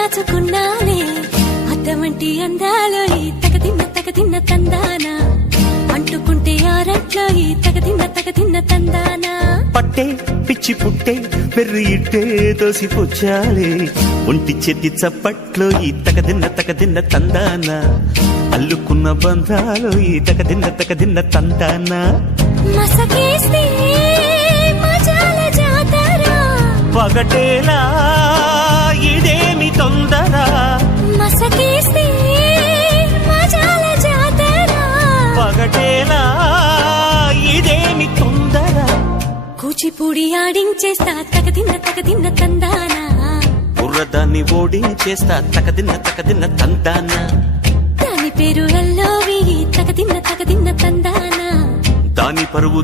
దాచుకున్నాలే అద్దమంటి అందాలో ఈ తగదిన్న తందానా అంటుకుంటే ఆరట్లో ఈ తగదిన్న తందానా పట్టే పిచ్చి పుట్టే పెర్రి ఇట్టే దోసిపుచ్చాలే ఒంటి చెట్టి చప్పట్లో ఈ తగదిన్న తందానా అల్లుకున్న బంధాలు ఈ తగదిన్న తందానా మసకేస్తే మజాల జాతర పగటేలా ఇదేమి తొందర మసకేస్తే మజాల జాతర పగటేలా ఇదేమి తొందర కూచిపూడి ఆడించేస్తా తగదిన్న తందానా బుర్రదాన్ని ఓడించేస్తా తగదిన్న తందానా దాని పేరు ఎల్లోవి తగదిన్న తందానా దాని పరువు